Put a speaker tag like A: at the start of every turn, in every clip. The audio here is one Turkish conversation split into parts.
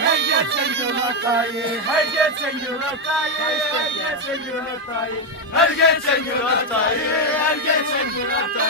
A: Her geçen gün hatayı, her geçen gün hatayı, her geçen gün hatayı, her geçen gün hatayı, her geçen gün hatayı.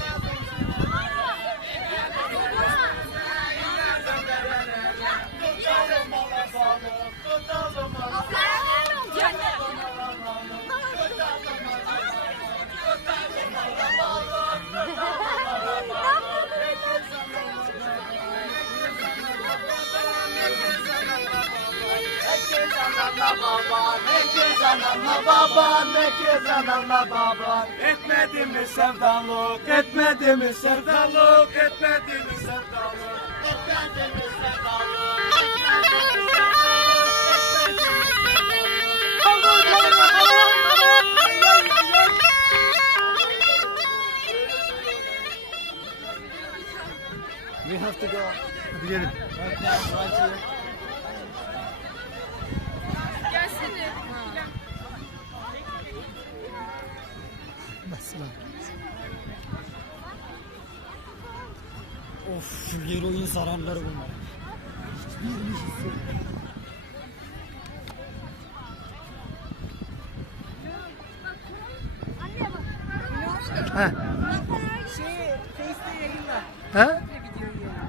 A: Anamla baban, ne kez anamla baban Etmedi mi sevdalık, etmedi mi sevdalık Etmedi mi sevdalık, etmedi mi sevdalık Etmedi mi
B: We have to go. Gelin. Right now, right here.
C: etmesi
B: lazım. Of şu eroin sararları bunlar. Hiçbirini hissetmiyorum.
C: He. Şey,
B: Face'de yayınla. He?